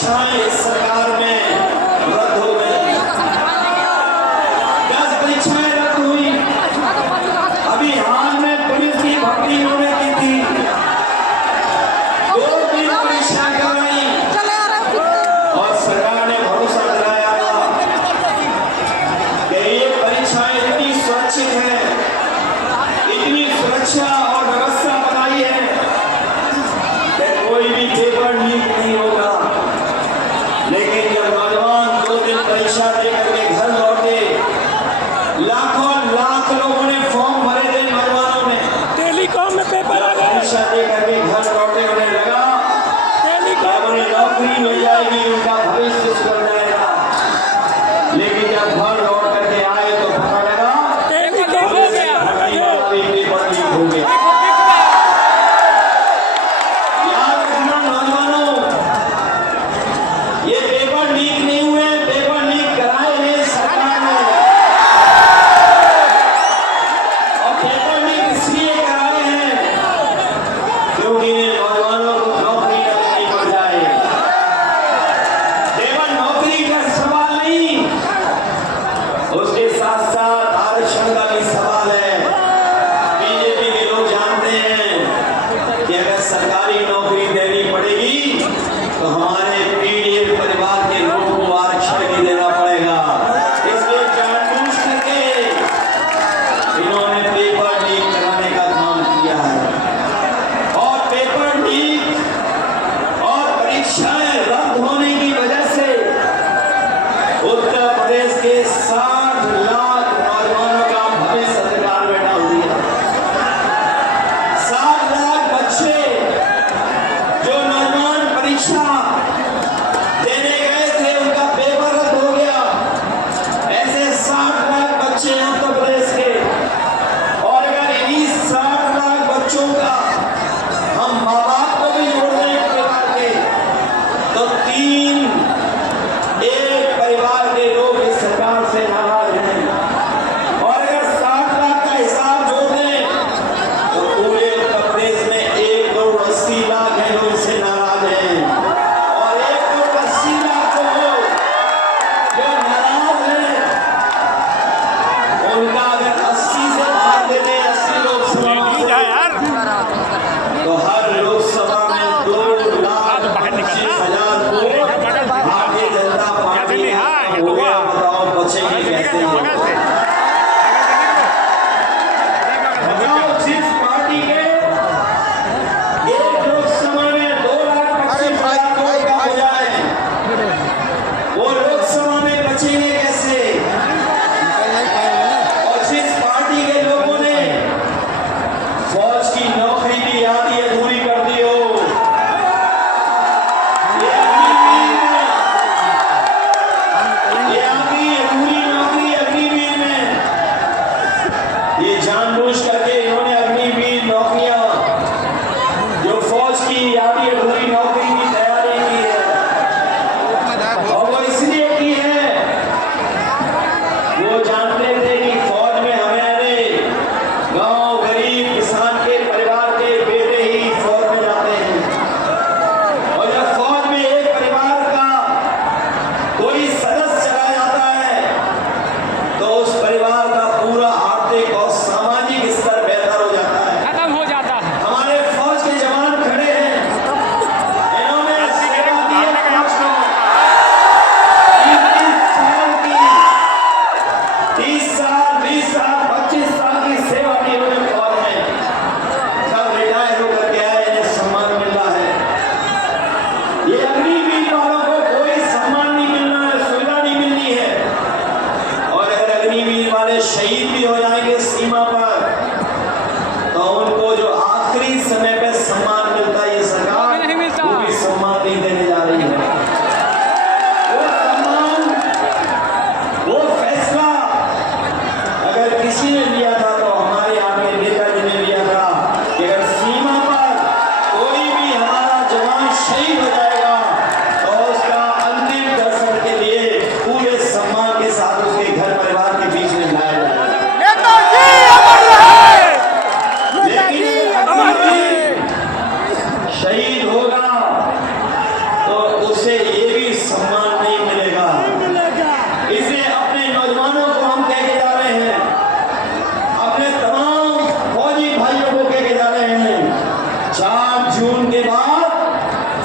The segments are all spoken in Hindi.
परीक्षाएं इस सरकार में रद्द हो गई। 10 परीक्षाएं रद्द हुई। अभी हाल में पुलिस की भर्ती होने की थी, 2-3 परीक्षा कराई और सरकार ने भरोसा दिलाया कि ये परीक्षाएं इतनी सुरक्षित है, इतनी सुरक्षा और व्यवस्था बनाई है कि कोई भी पेपर लीक नहीं होगा। लेकिन जब नौजवान 2 दिन परीक्षा देकर के घर लौटे, लाखों लाख लोगों ने फॉर्म भरे थे, नौजवानों ने टेलीकॉम में पेपर आ गए। परीक्षा देकर के घर लौटे, उन्हें लगा कि उन्हें नौकरी मिल जाएगी, उनका भविष्य सुधर जाएगा। लेकिन जब घर लौट करके आए तो पता लगा टेलीकॉम हो गया। पेपर लीक हो गया। याद रखना नौजवानों, ये पेपर लीक नहीं हुए, पेपर लीक कराए हैं सरकार ने। और पेपर लीक इसलिए कराए हैं क्योंकि नौजवानों को नौकरी न देनी पड़ जाए। केवल नौकरी का सवाल नहीं, उसके साथ साथ आरक्षण का भी सवाल है। बीजेपी के लोग जानते हैं कि अगर सरकारी नौकरी देनी पड़ेगी तो हमारे पीड़ित परिवार के लोगों को आरक्षण भी देना पड़ेगा। इसलिए जानबूझ करके इन्होंने पेपर लीक कराने का काम किया है। और पेपर लीक और परीक्षाएं रद्द होने की वजह से उत्तर प्रदेश के 60 लाख नौजवानों का भविष्य अंधकार में डाल दिया। 60 लाख बच्चे जो नौजवान परीक्षा देने गए थे, उनका पेपर रद्द हो गया। ऐसे 60 लाख बच्चे हैं उत्तर प्रदेश के। और अगर इन्हीं 60 लाख बच्चों का हम माँ बाप को भी जोड़ दें परिवार के, तो 3 एक परिवार के लोग इस सरकार से नाराज हैं। और अगर 60 लाख का हिसाब जोड़ दें तो पूरे उत्तर प्रदेश में 1,80,00,000 हैं जो इससे नाराज हैं। और 1,80,00,000 लोग जो नाराज हैं, उनका अगर 80 से भाग देते, 80 लोकसभा में तो हर लोकसभा में 2,25,000 वोट भारतीय जनता पार्टी हो गया। बताओ बचेंगे कैसे? बताओ जिस पार्टी के एक लोकसभा में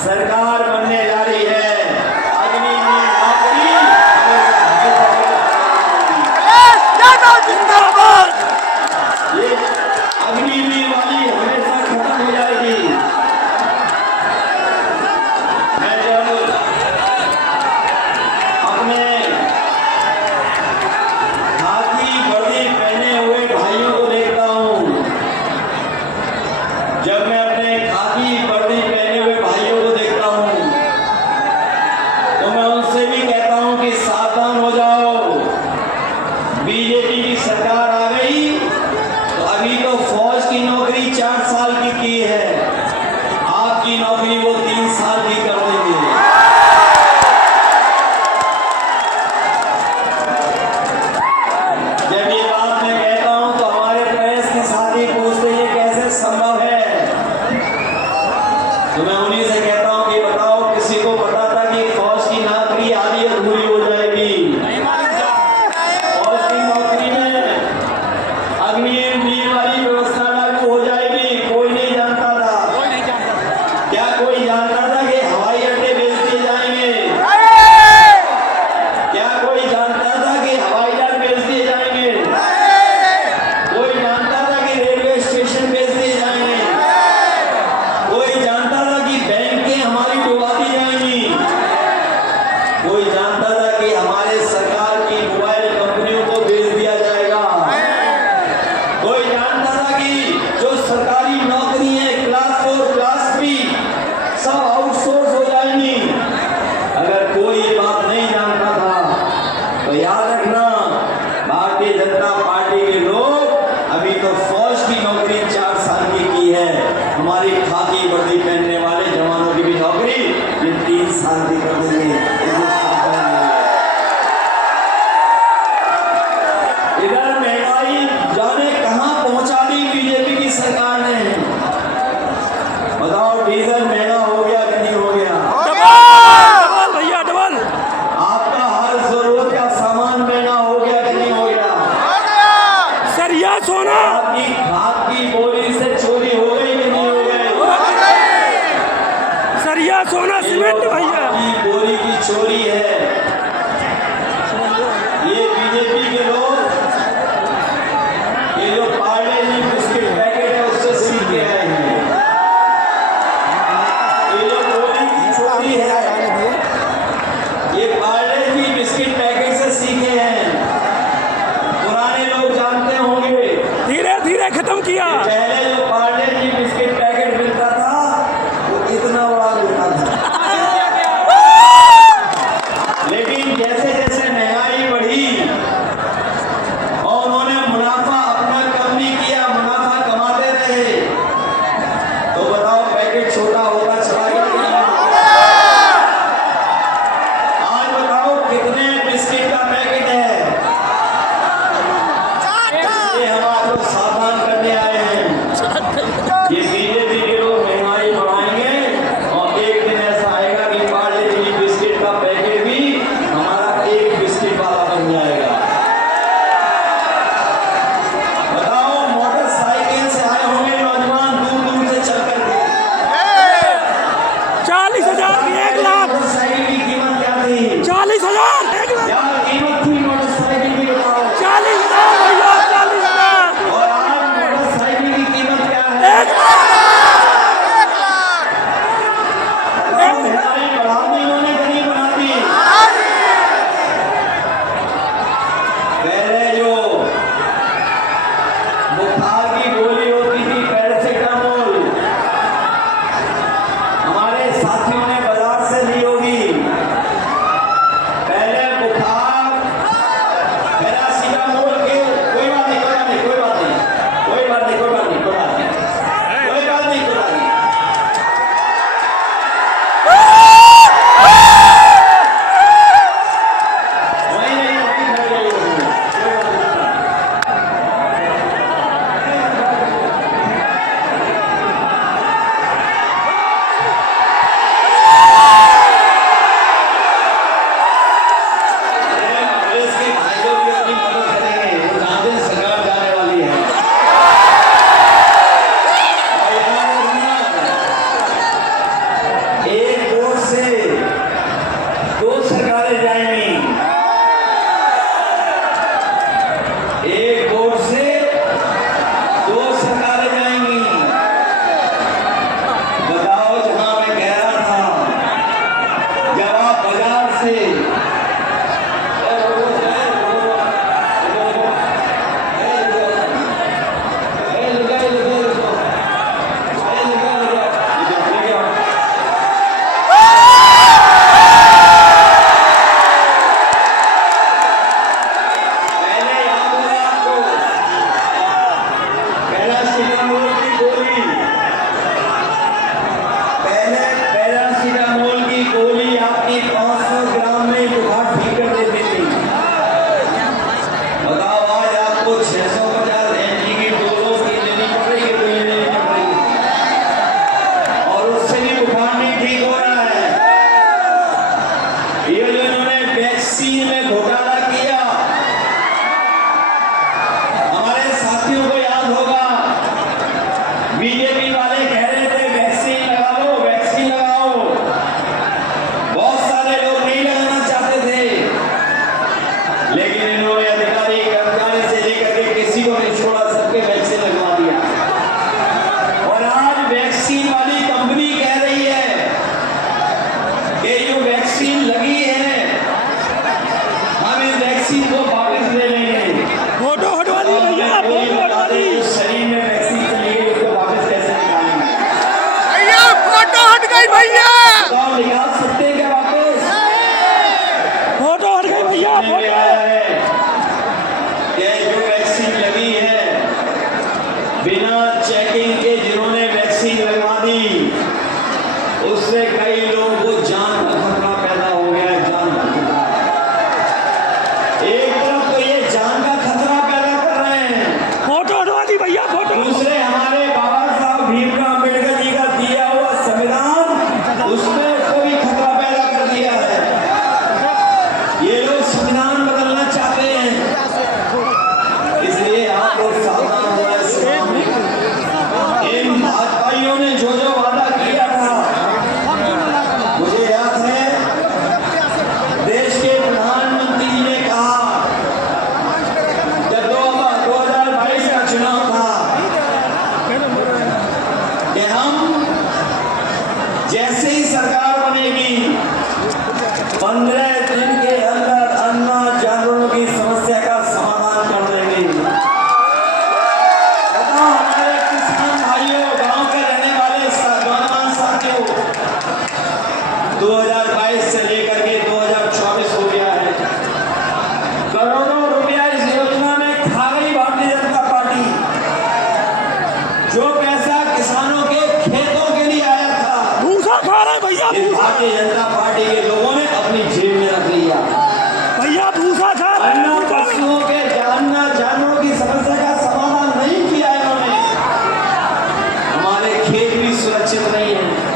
सरकार बनने जा रही है। अग्निवीर नौकरी ये अग्निवीर वाली हमेशा खत्म हो जाएगी। मैं जब अपने खाकी वर्दी पहने हुए भाइयों को देखता हूँ, जब मैं अपने खाकी वर्दी पहने हुए भाइयों को देखता हूँ, तो मैं उनसे भी कहता हूँ कि सावधान हो जाओ। बीजेपी की सरकार आ गई तो अभी तो फौज की नौकरी 4 साल की है, आपकी नौकरी वो 3 साल की कर देंगे। जब ये बात मैं कहता हूं तो हमारे प्रेस के साथी पूछते ये कैसे संभव है, तो मैं उन्हीं से कहता हूं कि बताओ किसी को पता था कि फौज की नौकरी आधी अधूरी हो जाएगी? फौज की नौकरी में अग्निवीर वाली व्यवस्था लागू हो जाएगी, कोई नहीं जानता था। क्या कोई जानता था कि हवाई अड्डे बेच दिए जाएंगे? क्या कोई जानता था कि हवाई जहाज बेच दिए जाएंगे? कोई जानता था कि रेलवे स्टेशन बेच दिए जाएंगे? कोई जानता था कि बैंकें हमारी डुबा दी जाएंगी? कोई जानता था कि हमारे सरकार की मोबाइल कंपनियों को बेच दिया जाएगा? कोई जानता था कि जो सरकारी नौकरी है क्लास 4 क्लास 3 सब आउटसोर्स हो जाएंगी? अगर कोई ये बात नहीं जानता था तो याद रखना, भारतीय जनता पार्टी के लोग अभी तो फौज की नौकरी 4 साल की है, हमारी खाकी वर्दी पहनने वाले जवानों की भी नौकरी ये 3 साल की कर देंगे। इधर महंगाई जाने कहां पहुंचा दी बीजेपी की सरकार ने। बताओ डीजल महंगा हो गया कि नहीं हो गया? डबल भैया डबल। आपका हर जरूरत का सामान महंगा हो गया कि नहीं हो गया? सरिया सोना आपकी खाद की बोरी से चोरी हो गई कि नहीं हो गई? सरिया सोना सीमेंट भैया। की बोरी की चोरी है। ये बीजेपी के लोग ये जो पार्ले जी बिस्किट पैकेट है उससे सीख के आए हैं। ये जो बोरी की चोरी है ये पार्ले जी बिस्किट पैकेट से सीखे हैं। पुराने लोग जानते होंगे धीरे धीरे खत्म किया। पहले जो पार्ले जी बिस्किट पैकेट मिलता था वो इतना बड़ा मिलता था, लेकिन जैसे जैसे महंगाई बढ़ी और उन्होंने मुनाफा अपना कम नहीं किया, मुनाफा कमाते रहे, तो बताओ पैकेट छोटा होगा चला गया कि नहीं? आज बताओ कितने बिस्किट का पैकेट है? ये हम आपको सावधान करने आए हैं। ये बीजेपी के लोग महंगाई बढ़ाएंगे और एक दिन ऐसा आएगा कि पार्ले जी बिस्किट का पैकेट भी हमारा एक बिस्किट वाला बन जाएगा। बताओ मोटरसाइकिल से आए होंगे नौजवान दूर दूर से चल करके। 40,000 की 1 लाख। मोटरसाइकिल की कीमत क्या थी? 40,000 1 लाख। क्या कीमत थी मोटरसाइकिल की बताओ? 40,000 भैया 40,000। और आज मोटरसाइकिल की कीमत क्या है? 1 लाख। महंगाई बढ़ा दी इन्होंने, गरीब बना दी। पहले जो बुखार की गोली होती थी पैरासिटामोल, हमारे साथियों ने बाजार से ली होगी। पहले बुखार 15 दिन के अंदर अन्ना जानवरों की समस्या का समाधान कर देंगे। बताओ हमारे किसान भाइयों, गांव के रहने वाले नौजवान साथियों, 2022 से लेकर के 2024 हो गया है। करोड़ों रुपया इस योजना में खा गई भारतीय जनता पार्टी। जो पैसा किसानों के खेतों के लिए आया था, भूसा खा रहे भैया, ये भूसा भारतीय जनता पार्टी के लोगों ने अपनी जेब में रख लिया। भैया, भूसा खा रहे अन्ना पशुओं के अन्ना जानवरों की समस्या का समाधान नहीं किया इन्होंने। हमारे खेत भी सुरक्षित नहीं है।